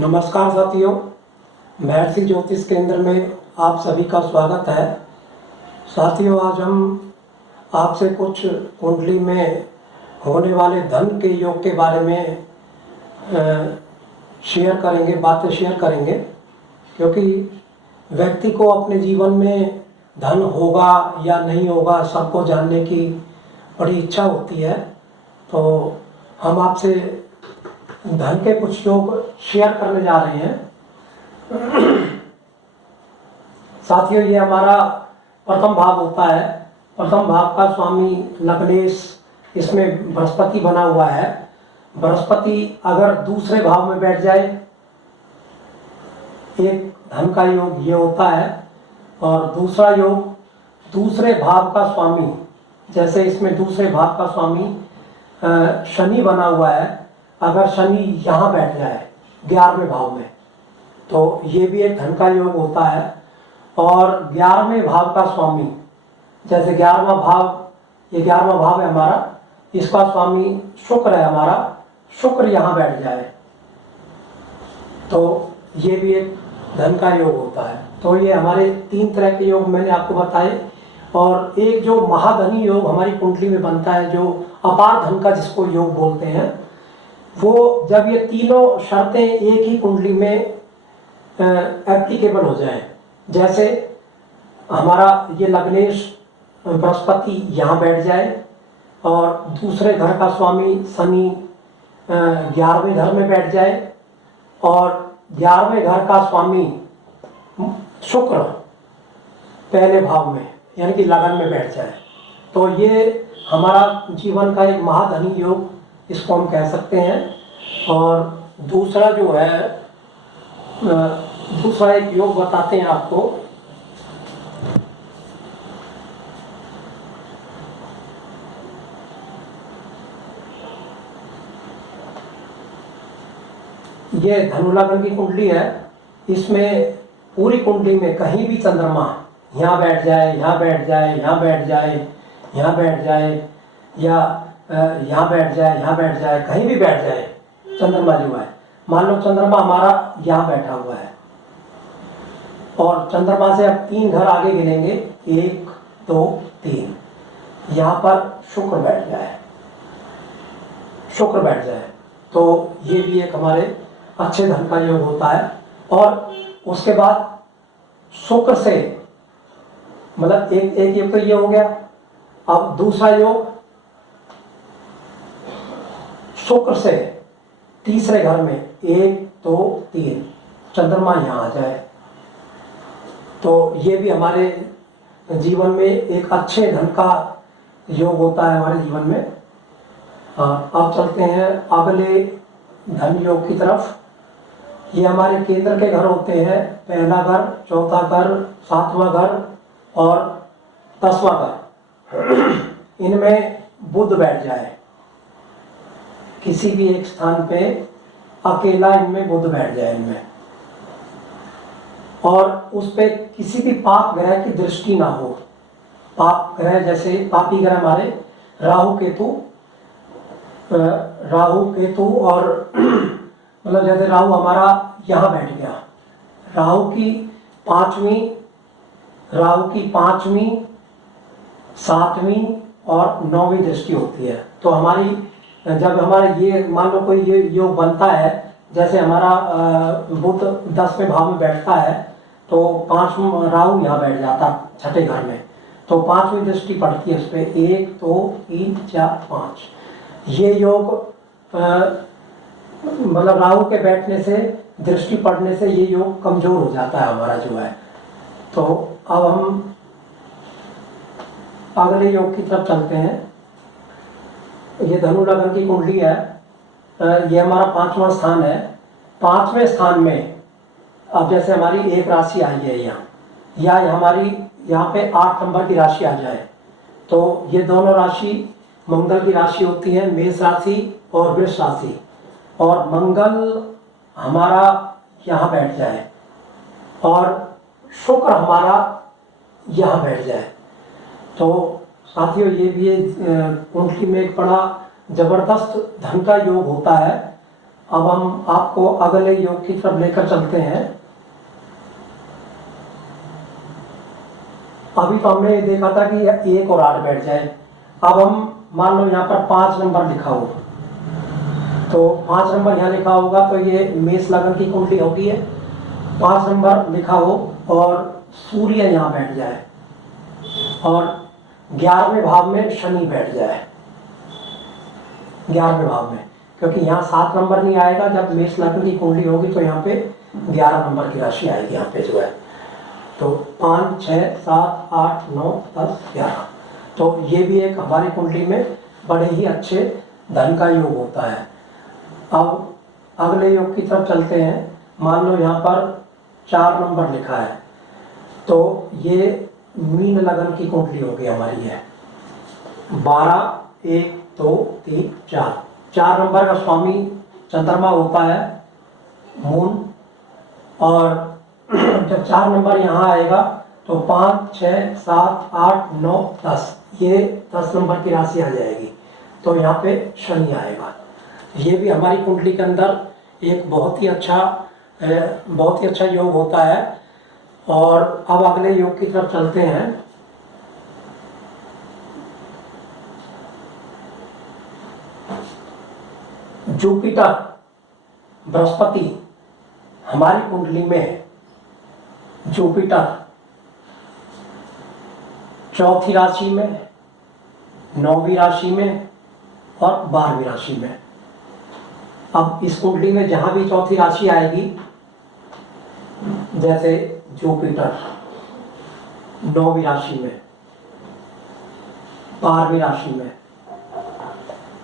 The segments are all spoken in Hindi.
नमस्कार साथियों, महर्षि ज्योतिष केंद्र में आप सभी का स्वागत है। साथियों, आज हम आपसे कुछ कुंडली में होने वाले धन के योग के बारे में बातें शेयर करेंगे, क्योंकि व्यक्ति को अपने जीवन में धन होगा या नहीं होगा सबको जानने की बड़ी इच्छा होती है। तो हम आपसे धन के कुछ योग शेयर करने जा रहे हैं। साथियों, ये हमारा प्रथम भाव होता है। प्रथम भाव का स्वामी लग्नेश, इसमें बृहस्पति बना हुआ है। बृहस्पति अगर दूसरे भाव में बैठ जाए, एक धन का योग ये होता है। और दूसरा योग दूसरे भाव का स्वामी, जैसे इसमें दूसरे भाव का स्वामी शनि बना हुआ है। अगर शनि यहाँ बैठ जाए 11वें भाव में, तो ये भी एक धन का योग होता है। और 11वें भाव का स्वामी, जैसे 11वां भाव, ये 11वां भाव है हमारा, इसका स्वामी शुक्र है हमारा, शुक्र यहाँ बैठ जाए तो ये भी एक धन का योग होता है। तो ये हमारे 3 तरह के योग मैंने आपको बताए। और एक जो महाधनी योग हमारी कुंडली में बनता है, जो अपार धन का जिसको योग बोलते हैं, वो जब ये तीनों शर्तें एक ही कुंडली में एप्लीकेबल हो जाएं। जैसे हमारा ये लग्नेश बृहस्पति यहाँ बैठ जाए और दूसरे घर का स्वामी शनि 11वें घर में बैठ जाए और 11वें घर का स्वामी शुक्र पहले भाव में यानी कि लगन में बैठ जाए, तो ये हमारा जीवन का एक महाधनी योग इसको हम कह सकते हैं। और दूसरा जो है, दूसरा एक योग बताते हैं आपको। ये धनु लग्न की कुंडली है। इसमें पूरी कुंडली में कहीं भी चंद्रमा यहाँ बैठ जाए, यहाँ बैठ जाए, यहाँ बैठ जाए, यहाँ बैठ जाए, या यहाँ बैठ जाए, यहाँ बैठ जाए, कहीं भी बैठ जाए चंद्रमा जो है, मान लो चंद्रमा हमारा यहाँ बैठा हुआ है और चंद्रमा से अब 3 घर आगे गिनेंगे, 1 2 3, यहाँ पर शुक्र बैठ जाए, शुक्र बैठ जाए, तो ये भी एक हमारे अच्छे धन का योग होता है। और उसके बाद शुक्र से, मतलब एक योग तो ये हो गया। अब दूसरा योग शुक्र से तीसरे घर में 1 2 3 चंद्रमा यहाँ आ जाए, तो ये भी हमारे जीवन में एक अच्छे धन का योग होता है हमारे जीवन में। अब चलते हैं अगले धन योग की तरफ। ये हमारे केंद्र के घर होते हैं, पहला घर, चौथा घर, 7वां घर और 10वां घर। इनमें बुध बैठ जाए किसी भी एक स्थान पे, अकेला इनमें बुध बैठ जाए इनमें, और उस पे किसी भी पाप ग्रह की दृष्टि ना हो। पाप ग्रह जैसे पापी ग्रह हमारे राहु केतु और मतलब जैसे राहु हमारा यहाँ बैठ गया, राहु की पांचवी, 7वीं और 9वीं दृष्टि होती है। तो हमारी जब हमारा ये मान लो कोई ये योग बनता है, जैसे हमारा बुध 10वें भाव में बैठता है, तो 5वां राहु यहाँ बैठ जाता 6ठे घर में, तो 5वीं दृष्टि पड़ती है उस पर, 1 2 3 4 5। ये योग मतलब राहु के बैठने से, दृष्टि पड़ने से ये योग कमजोर हो जाता है हमारा जो है। तो अब हम अगले योग की तरफ चलते हैं। ये धनु लग्न की कुंडली है। ये हमारा 5वां स्थान है। 5वें स्थान में अब जैसे हमारी एक राशि आई है यहाँ, या हमारी यहाँ पे 8 नंबर की राशि आ जाए, तो ये दोनों राशि मंगल की राशि होती है, मेष राशि और वृष राशि। और मंगल हमारा यहाँ बैठ जाए और शुक्र हमारा यहाँ बैठ जाए, तो साथियों ये भी कुंडली में एक बड़ा जबरदस्त धन का योग होता है। अब हम आपको अगले योग की तरफ लेकर चलते हैं। अभी तो हमने देखा था कि 1 और 8 बैठ जाए। अब हम मान लो यहाँ पर 5 नंबर लिखा हो, तो 5 नंबर यहाँ लिखा होगा तो ये मेष लगन की कुंडली होती है। 5 नंबर लिखा हो और सूर्य यहाँ बैठ जाए और 11वें भाव में शनि बैठ जाए। 11वें भाव में, क्योंकि यहाँ 7 नंबर नहीं आएगा। जब मेष लग्न की कुंडली होगी तो यहाँ पे 11 नंबर की राशि आएगी यहाँ पे जो है। तो 5, 6, 7, 8, 9, 10, 11, तो ये भी एक हमारी कुंडली में बड़े ही अच्छे धन का योग होता है। अब अगले योग की तरफ चलते हैं। मान लो यहाँ पर 4 नंबर लिखा है, तो ये मीन लगन की कुंडली होगी हमारी है। 12, 1, 2, 3, 4, 4 नंबर का स्वामी चंद्रमा होता है, मून। और जब 4 नंबर यहाँ आएगा तो 5, 6, 7, 8, 9, 10, ये 10 नंबर की राशि आ जाएगी। तो यहाँ पे शनि आएगा। ये भी हमारी कुंडली के अंदर एक बहुत ही अच्छा योग होता है। और अब अगले योग की तरफ चलते हैं। जुपिटर बृहस्पति हमारी कुंडली में, जुपिटर 4थी राशि में, 9वीं राशि में और 12वीं राशि में। अब इस कुंडली में जहां भी 4थी राशि आएगी, जैसे जुपिटर 9वीं राशि में, 12वीं राशि में,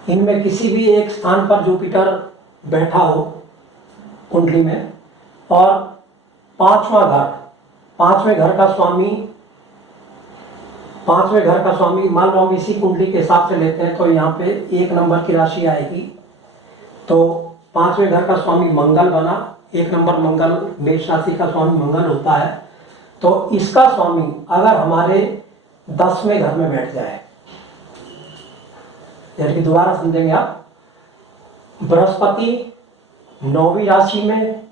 इनमें किसी भी एक स्थान पर जुपिटर बैठा हो कुंडली में, और 5वें घर का स्वामी, 5वें घर का स्वामी मान लो हम इसी कुंडली के हिसाब से लेते हैं, तो यहाँ पे 1 नंबर की राशि आएगी। तो 5वें घर का स्वामी मंगल बना, 1 नंबर मंगल, मेष राशि का स्वामी मंगल होता है। तो इसका स्वामी अगर हमारे 10वें घर में बैठ जाए, यानी कि दोबारा समझेंगे आप, बृहस्पति 9वीं राशि में,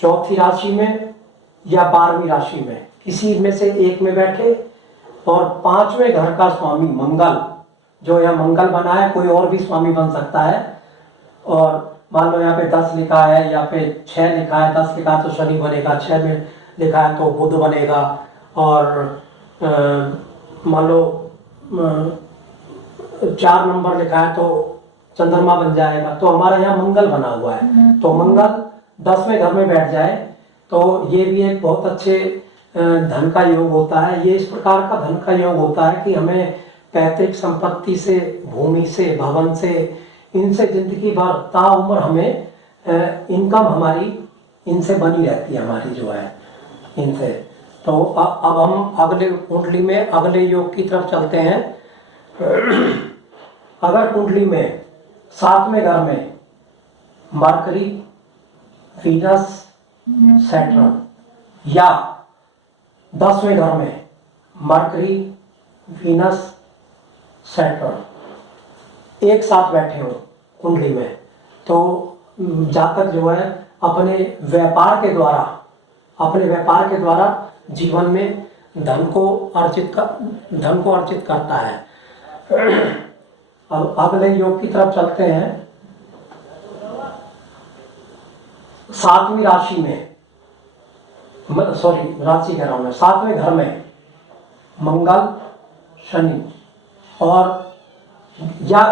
4थी राशि में या 12वीं राशि में, किसी में से एक में बैठे, और 5वें घर का स्वामी मंगल, जो यहाँ मंगल बना है, कोई और भी स्वामी बन सकता है। और मान लो यहाँ पे 10 लिखा है या पे 6 लिखा है, 10 लिखा है तो शनि बनेगा, 6 में लिखा है तो बुध बनेगा, और मान लो 4 नंबर लिखा है तो चंद्रमा बन जाएगा। तो हमारा यहाँ मंगल बना हुआ है, तो मंगल 10वें घर में बैठ जाए तो ये भी एक बहुत अच्छे धन का योग होता है। ये इस प्रकार का धन का योग होता है कि हमें पैतृक संपत्ति से, भूमि से, भवन से, इनसे जिंदगी भर ताउम्र हमें इनकम हमारी इनसे बनी रहती है, हमारी जो है इनसे। तो अब हम अगले कुंडली में अगले योग की तरफ चलते हैं। अगर कुंडली में 7वें घर में मरकरी, वीनस, सैटर्न, या 10वें घर में मरकरी, वीनस, सैटर्न एक साथ बैठे हो कुंडली में, तो जातक जो है अपने व्यापार के द्वारा जीवन में धन को अर्जित करता है। अब अगले योग की तरफ चलते हैं। 7वीं राशि में, राशि कह रहा हूं मैं, 7वें घर में मंगल, शनि, और या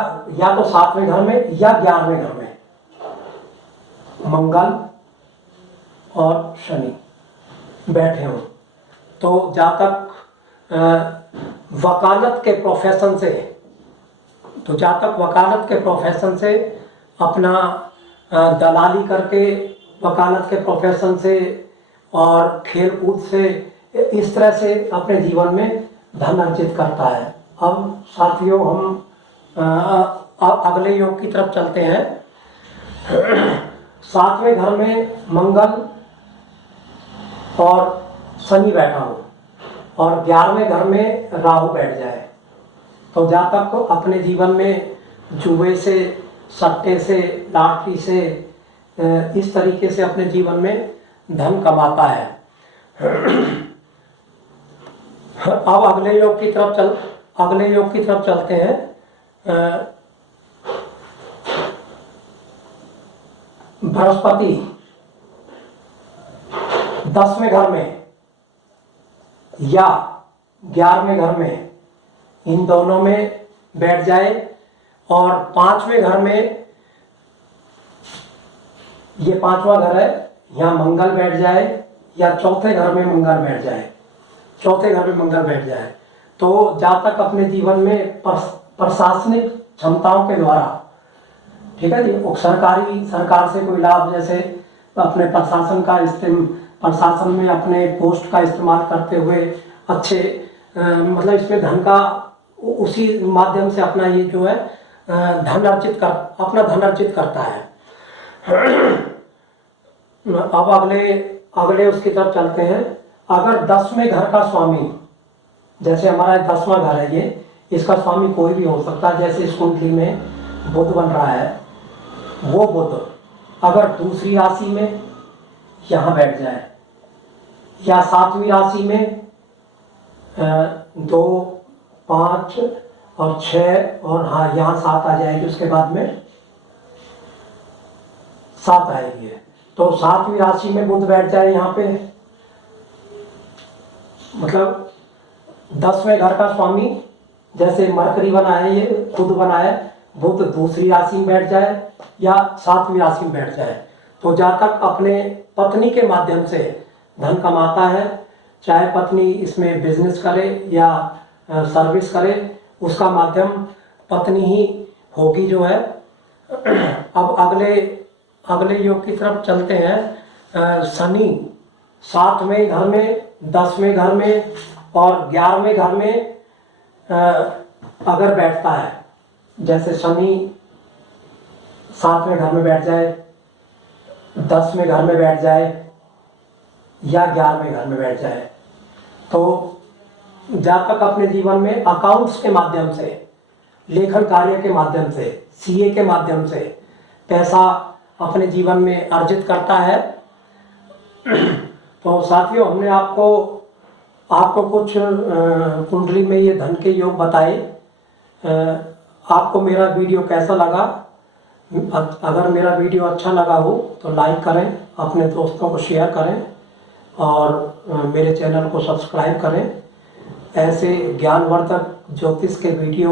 तो 7वें घर में या 11वें घर में मंगल और शनि बैठे हो, तो जातक वकालत के प्रोफेशन से अपना दलाली करके, वकालत के प्रोफेशन से और खेल कूद से, इस तरह से अपने जीवन में धन अर्जित करता है। अब साथियों हम अगले योग की तरफ चलते हैं। 7वें घर में मंगल और शनि बैठा हो और 11वें घर में राहु बैठ जाए, तो जातक को अपने जीवन में जुए से, सट्टे से, लॉटरी से, इस तरीके से अपने जीवन में धन कमाता है। अब अगले योग की तरफ चलते हैं। बृहस्पति 10वें घर में या 11वें घर में, इन दोनों में बैठ जाए और 5वें घर में, ये 5वां घर है, यहाँ मंगल बैठ जाए या चौथे घर में मंगल बैठ जाए, तो जहाँ तक अपने जीवन में प्रशासनिक क्षमताओं के द्वारा, ठीक है जी, सरकार से कोई लाभ, जैसे अपने प्रशासन में अपने पोस्ट का इस्तेमाल करते हुए अच्छे मतलब इसमें धन का, उसी माध्यम से अपना ये जो है अपना धन अर्जित करता है। अब अगले उसकी तरफ चलते हैं। अगर 10वें घर का स्वामी, जैसे हमारा 10वां घर है ये, इसका स्वामी कोई भी हो सकता है, जैसे इस कुंडली में बुध बन रहा है, वो बुध अगर दूसरी राशि में यहाँ बैठ जाए या 7वीं राशि में 2, 5 और 6 और हाँ यहाँ 7 आ जाएगी, उसके बाद में 7 आएगी, तो 7वीं राशि में बुध बैठ जाए यहाँ पे, मतलब 10वें घर का स्वामी, जैसे मरकरी बना है, ये खुद बना है, बुध दूसरी राशि में बैठ जाए या 7वीं राशि में बैठ जाए, तो जहाँ तक अपने पत्नी के माध्यम से धन कमाता है, चाहे पत्नी इसमें बिजनेस करे या सर्विस करे, उसका माध्यम पत्नी ही होगी जो है। अब अगले योग की तरफ चलते हैं। शनि 7वें घर में, 10वें घर में और 11वें घर में अगर बैठता है, जैसे शनि 7वें घर में बैठ जाए, 10वें घर में बैठ जाए या 11वें घर में बैठ जाए, तो जहाँ तक अपने जीवन में अकाउंट्स के माध्यम से, लेखन कार्य के माध्यम से, सीए के माध्यम से पैसा अपने जीवन में अर्जित करता है। तो साथियों, हमने आपको कुछ कुंडली में ये धन के योग बताए। आपको मेरा वीडियो कैसा लगा? अगर मेरा वीडियो अच्छा लगा हो तो लाइक करें, अपने दोस्तों को शेयर करें और मेरे चैनल को सब्सक्राइब करें। ऐसे ज्ञानवर्धक ज्योतिष के वीडियो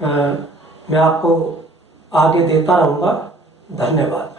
मैं आपको आगे देता रहूँगा। धन्यवाद।